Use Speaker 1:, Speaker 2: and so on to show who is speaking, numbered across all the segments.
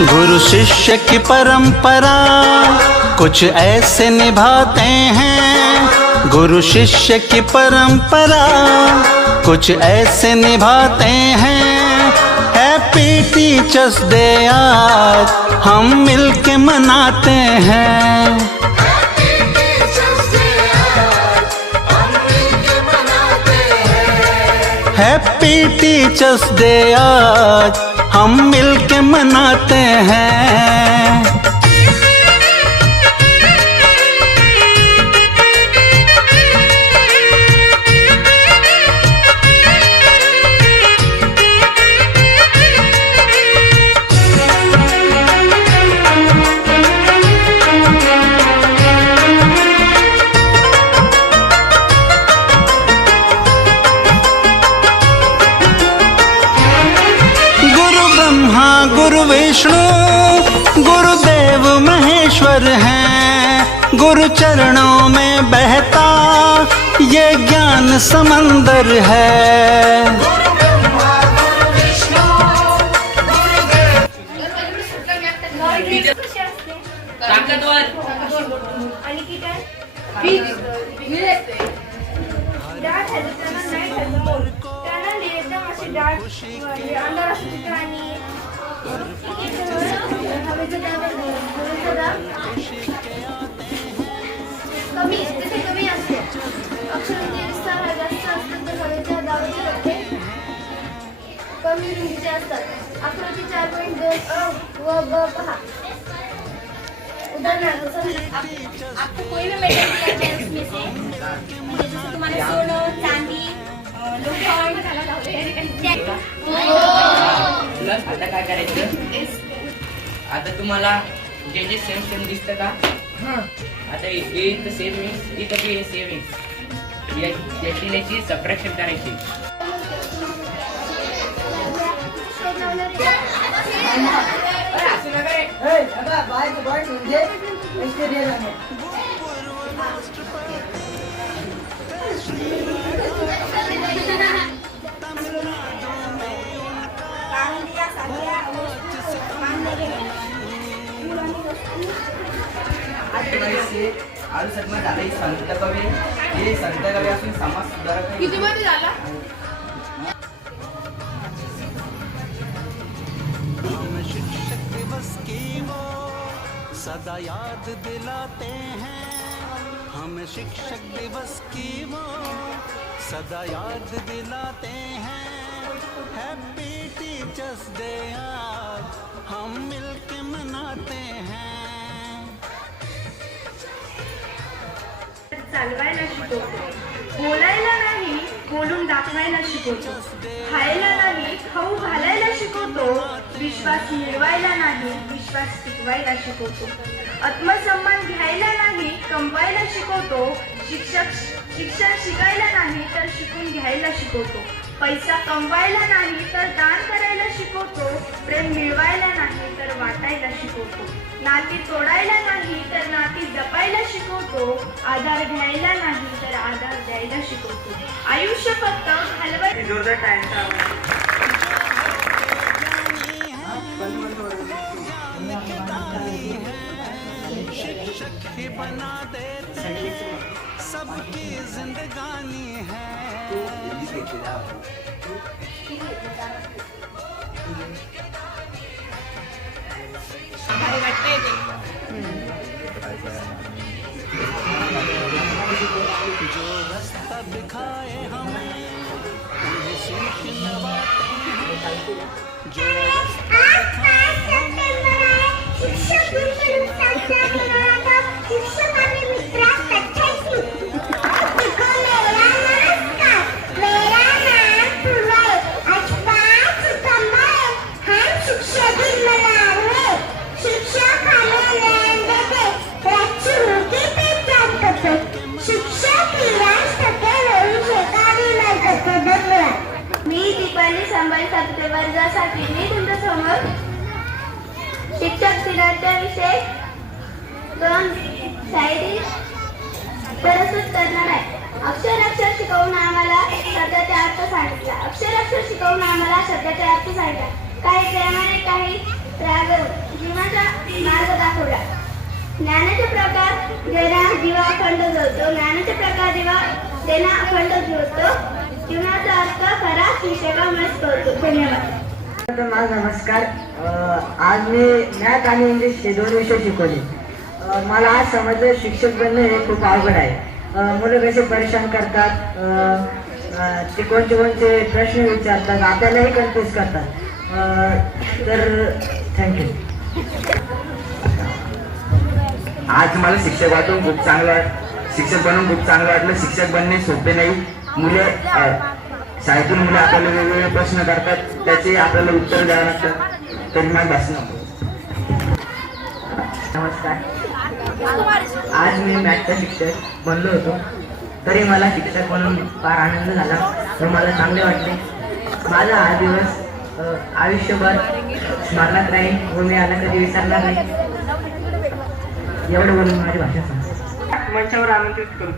Speaker 1: गुरु शिष्य की परंपरा कुछ ऐसे निभाते हैं। गुरु शिष्य की परंपरा कुछ ऐसे निभाते हैं। हैप्पी टीचर्स डे आज हम मिलके मनाते हैं। हैप्पी टीचर्स डे आज हम मिलके मनाते हैं। गुरु चरणों में बहता ये ज्ञान समंदर है।
Speaker 2: ताकदवर।
Speaker 3: कमी असतात. आकृती चार पॉईंट दोन अ व ब पहा. उदाहरणार्थ समजा आप- आपको कोई भी मेटल दिया जाए उसमें से म्हणजे जसं तुम्हाला सोनं चांदी
Speaker 2: आता काय करायचं आता तुम्हाला जे जे सेम सेम दिसतं का? आता हे इथं सेम आहे इथं सेम याची याची सबट्रॅक्शन करायची. आळू सगळं झालं ही संत कवी हे संत कवी असून समाज सुधारक किती मध्ये झाला
Speaker 1: सदा याद दिलाते हैं। हम शिक्षक दिवस की वो सदा याद दिलाते हैं। हैप्पी टीचर्स डे आज हम मिलके मनाते हैं।
Speaker 4: चालवायला शिकवतो. बोलायला बोलून दाखवायला शिकवतो. खायला नाही खाऊ घालायला शिकवतो. विश्वास मिळवायला नाही विश्वास टिकवायला शिकवतो. आत्मसन्मान घ्यायला नाही कमवायला शिकवतो. शिक्षक शिक्षण शिकायला नाही तर शिकून घ्यायला शिकवतो. पैसा कमवायला नाही तर दान करायला शिकवतो. प्रेम मिळवायला नाही तर वाटायला शिकवतो. नाती तोडायला नाही तर नाती जपायला शिकवतो. आधार घ्यायला नाही तर आधार द्यायला शिकवतो. आयुष्य फक्त हलवाय
Speaker 1: शिक्षक ही बना देते सबकी जिंदगानी है। जो रास्ता दिखाए हमें उन्हें शीश नवाते हैं जो रास्ता दिखाए
Speaker 4: दीपाली संभाजी सातते मी तुमच्यासमोर शिक्षक दिनाच्या विषय दोन शायरी प्रस्तुत करणार आहे. अक्षर अक्षर शिकवून आम्हाला शब्दाचा अर्थ सांगितला. अक्षर अक्षर शिकवून आम्हाला शब्दाचा अर्थ सांगितला. काही प्रेमाने काही राग
Speaker 3: जीवनाचा मार्ग दाखवला. ज्ञानाचे प्रकार देना दिवा अखंड जोडतो. ज्ञानाचे प्रकार दिवा देना अखंड जोडतो. जीवनाचा अर्थ धन्यवाद.
Speaker 5: माझा नमस्कार. आज मी मॅथ आणि इंग्लिश हे दोन विषय शिकवले. मला आज समजलं शिक्षक बनणं हे खूप अवघड आहे. मुलं कसे परेशान करतात? ते कोणते कोणते प्रश्न विचारतात? आपल्यालाही कन्फ्यूज करतात. तर थँक्यू
Speaker 6: आज मला शिक्षक वाटून खूप चांगलं शिक्षक बनून खूप चांगलं वाटलं. शिक्षक बनणे सोपे नाही. मुलं अ, शाळेतून मुलं आपल्याला वेगवेगळे प्रश्न करतात त्याचे आपल्याला उत्तर द्यावं लागतं. तरी माझं भाषण
Speaker 5: नमस्कार. आज मी मॅथचा शिक्षक बनलो होतो. तरी मला शिक्षक बनून फार आनंद झाला तर मला चांगले वाटले. माझा हा दिवस आयुष्यभर स्मरणात राहील व मी आला कधी विसरणार नाही. एवढं बोलून माझी भाषा सांग मंचावर आमंत्रित करू.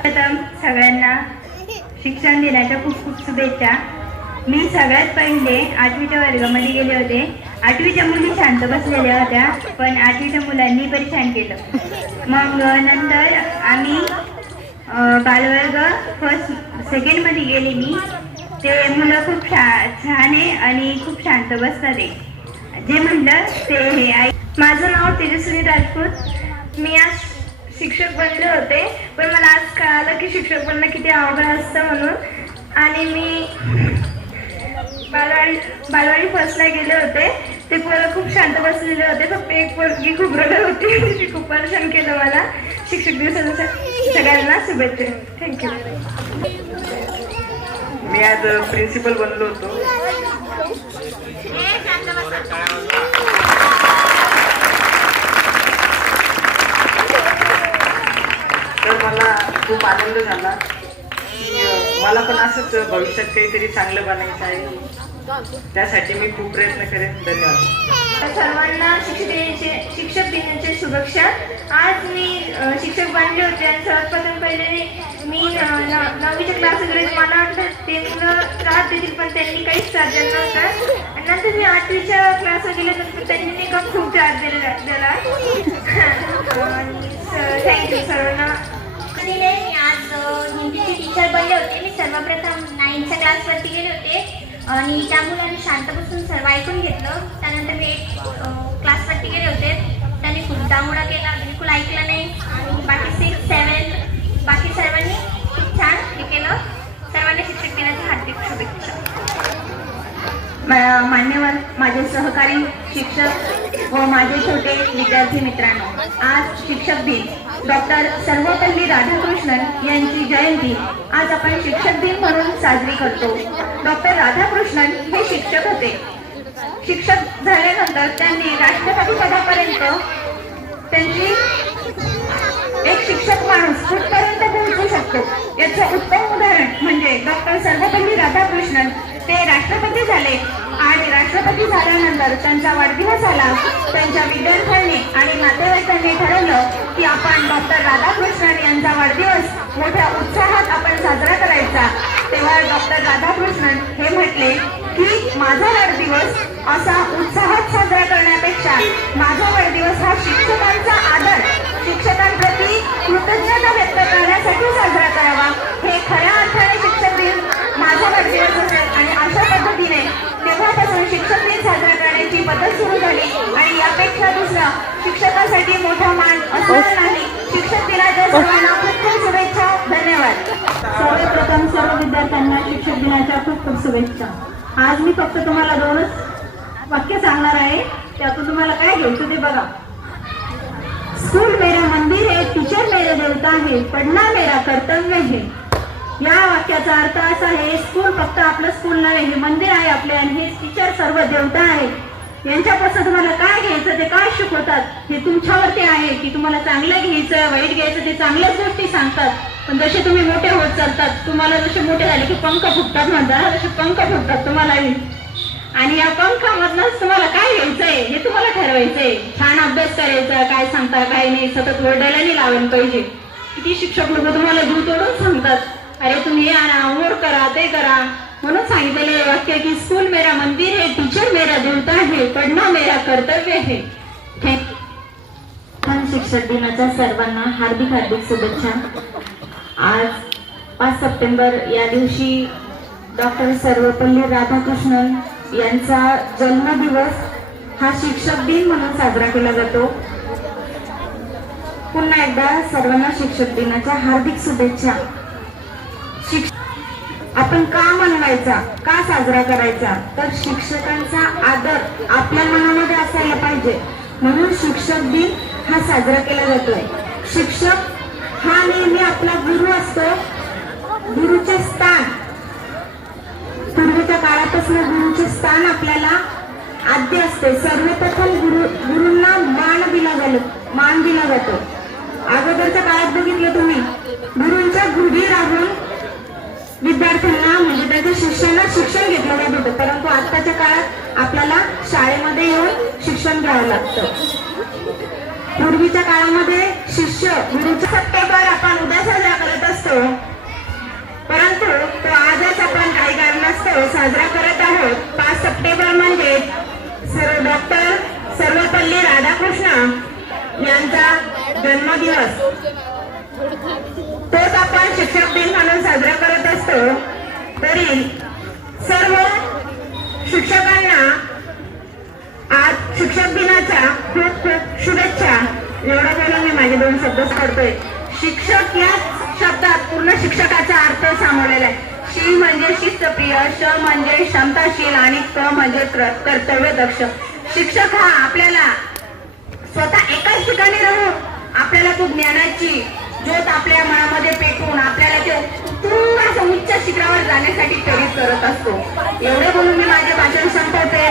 Speaker 7: प्रथम सगळ्यांना शिक्षण दिनाच्या खूप खूप शुभेच्छा. मी सगळ्यात पहिले आठवीच्या वर्गामध्ये गेले होते. आठवीच्या मुली शांत बसलेल्या होत्या पण आठवीच्या मुलांनी परेशान केलं. मग नंतर आम्ही बालवर्ग फर्स्ट सेकंडमध्ये गेले मी. ते मुलं खूप छा छान आहे आणि खूप शांत बसतात जे म्हणलं ते हे आई माझं नाव तेजस्वी राजपूत. मी आज शिक्षक बनले होते. पण मला आज कळालं की शिक्षक बनणं किती अवघड असतं म्हणून. आणि मी बालवाडी बालवाडी फर्स्टला गेले होते. ते पोरं खूप शांत बसलेले होते. फक्त एक पोरगी खूप रडत होती. तिने खूप परेशान केलं मला. शिक्षक दिवसाच्या सगळ्यांना शुभेच्छा. थँक्यू
Speaker 5: मी आज प्रिन्सिपल बनलो होतो तर मला खूप आनंद झाला. मला पण असंच भविष्यात काहीतरी चांगलं बनायचं आहे. त्यासाठी मी खूप प्रयत्न करेन. धन्यवाद.
Speaker 7: सर्वांना शिक्षक दिनाचे शिक्षक दिनाच्या शुभेच्छा. आज मी शिक्षक बनले होते आणि सर्वप्रथम पहिले मी न- नववीच्या क्लास वगैरे मला ते मुलं त्रास देतील पण त्यांनी काहीच त्रास दिला नव्हता. आणि नंतर मी आठवीच्या क्लासवर गेल्यानंतर त्यांनी नाही का खूप त्रास दिला दिला. थँक्यू सर्वांना.
Speaker 3: दिले मी आज हिंदीचे टीचर बनले होते. मी सर्वप्रथम नाईनच्या क्लासवरती गेले होते. आणि त्या मुलांनी शांत बसून सर्व ऐकून घेतलं त्यानंतर मी एक क्लासवरती गेले होते. त्यांनी खूप दामुडा केला बिलकुल ऐकलं नाही. आणि बाकी सिक्स सेवन बाकी सर्वांनी खूप छान हे केलं. सर्वांनी शिक्षक दिनाच्या हार्दिक शुभेच्छा.
Speaker 7: मा- मान्यवर माझे सहकारी शिक्षक व माझे छोटे विद्यार्थी मित्रांनो आज शिक्षक दिन. डॉक्टर सर्वपल्ली राधाकृष्णन यांची जयंती आज आपण शिक्षक दिन म्हणून साजरी करतो. डॉक्टर राधाकृष्णन हे शिक्षक होते. शिक्षक झाल्यानंतर त्यांनी राष्ट्रपती पदापर्यंत त्यांची एक शिक्षक माणूस कुठपर्यंत पोहोचू शकतो? याचं उत्तम उदाहरण म्हणजे डॉक्टर सर्वपल्ली राधाकृष्णन ते राष्ट्रपती झाले. आणि राष्ट्रपती झाल्यानंतर त्यांचा वाढदिवस आला त्यांच्या विद्यार्थ्यांनी आणि नातेवाईकांनी ठरवलं की आपण डॉक्टर राधाकृष्णन यांचा वाढदिवस मोठ्या उत्साहात आपण साजरा करायचा. तेव्हा डॉक्टर राधाकृष्णन हे म्हटले की माझा वाढदिवस असा उत्साहात साजरा करण्यापेक्षा माझा वाढदिवस हा शिक्षकांचा आदर शिक्षकांप्रती कृतज्ञता व्यक्त करण्यासाठी साजरा करावा. आज मी फक्त तुम्हाला दोनच वाक्य सांगणार आहे. त्यातून तुम्हाला काय घ्यायचं ते बघा. स्कूल मेरा मंदिर है टीचर मेरे देवता है पढ़ना मेरा कर्तव्य है. या वाक्याचा अर्थ असा आहे स्कूल फक्त आपलं स्कूल नव्हे हे मंदिर आहे आपले आणि हे टीचर सर्व देवता आहे यांच्यापासून तुम्हाला काय घ्यायचं ते काय शिकवतात? हे तुमच्यावरती आहे की तुम्हाला चांगलं घ्यायचं वाईट घ्यायचं ते चांगल्याच गोष्टी सांगतात. पण जसे तुम्ही मोठे होत चालतात तुम्हाला जसे मोठे झाले की पंख फुटतात म्हणतात ना, तसे पंख फुटतात तुम्हालाही आणि या पंखामधनच तुम्हाला काय घ्यायचंय हे तुम्हाला ठरवायचंय. छान अभ्यास करायचा काय सांगता काय नाही सतत ओरडायला नाही लावायला पाहिजे. किती शिक्षक लोक तुम्हाला जीव तोडून सांगतात अरे तुम्ही हे आणा होमवर्क करा ते करा.
Speaker 8: म्हणून सांगितलेले वाक्य की स्कूल मेरा मंदिर है टीचर मेरा देवता है पढ़ना मेरा कर्तव्य है. थँक
Speaker 9: शिक्षक दिनाच्या सर्वांना हार्दिक हार्दिक शुभेच्छा. आज पाच सप्टेंबर या दिवशी डॉक्टर सर्वपल्ली राधाकृष्णन यांचा जन्मदिवस हा शिक्षक दिन म्हणून साजरा केला जातो. पुन्हा एकदा सर्वांना शिक्षक दिनाच्या हार्दिक शुभेच्छा. शिक्ष आपण का मनवायचा? का साजरा करायचा? तर शिक्षकांचा आदर आपल्या मनामध्ये असायला पाहिजे. म्हणून शिक्षक दिन हा साजरा केला जातोय. शिक्षक हा नेहमी आपला गुरु असतो. गुरुचे स्थान. पूर्वीच्या काळापासून गुरुचे स्थान आपल्याला आद्य असते. सर्वप्रथम गुरु गुरुंना मान दिला जातो मान दिला जातो. अगोदरच्या काळात बघितलं तुम्ही गुरुंच्या गुढी राहून विद्यार्थ्यांना म्हणजे त्याच्या शिष्यांना शिक्षण घेतलं जात होतं. परंतु आताच्या काळात आपल्याला शाळेमध्ये येऊन शिक्षण घ्यावं लागतं. पूर्वीच्या काळामध्ये शिष्य म्हणजे गुरुचा सप्टेंबर आपण उद्या साजरा करत असतो. परंतु तो आजच आपण काही कारणास्तव साजरा करत आहोत. पाच सप्टेंबर म्हणजे सर्व डॉक्टर सर्वपल्ली राधाकृष्ण यांचा जन्मदिवस. तोच आपण शिक्षक दिन म्हणून साजरा करत असतो. तरी सर्व शिक्षकांना आज शिक्षक दिनाच्या खूप खूप शुभेच्छा एवढं बोलून मी माझे दोन शब्दच करतोय शिक्षक या शब्दात पूर्ण शिक्षकाचा अर्थ सामावलेला आहे. शी म्हणजे शिस्तप्रिय श म्हणजे क्षमताशील आणि क म्हणजे कर्तव्य दक्ष. शिक्षक हा आपल्याला स्वतः एकाच ठिकाणी राहून आपल्याला तो ज्ञानाची ज्योत आपल्या मनामध्ये पेटवून आपल्याला ते उत्तुंग असं उच्च शिखरावर जाण्यासाठी प्रेरित करत असतो. एवढे बोलून मी माझे भाषण संपवते.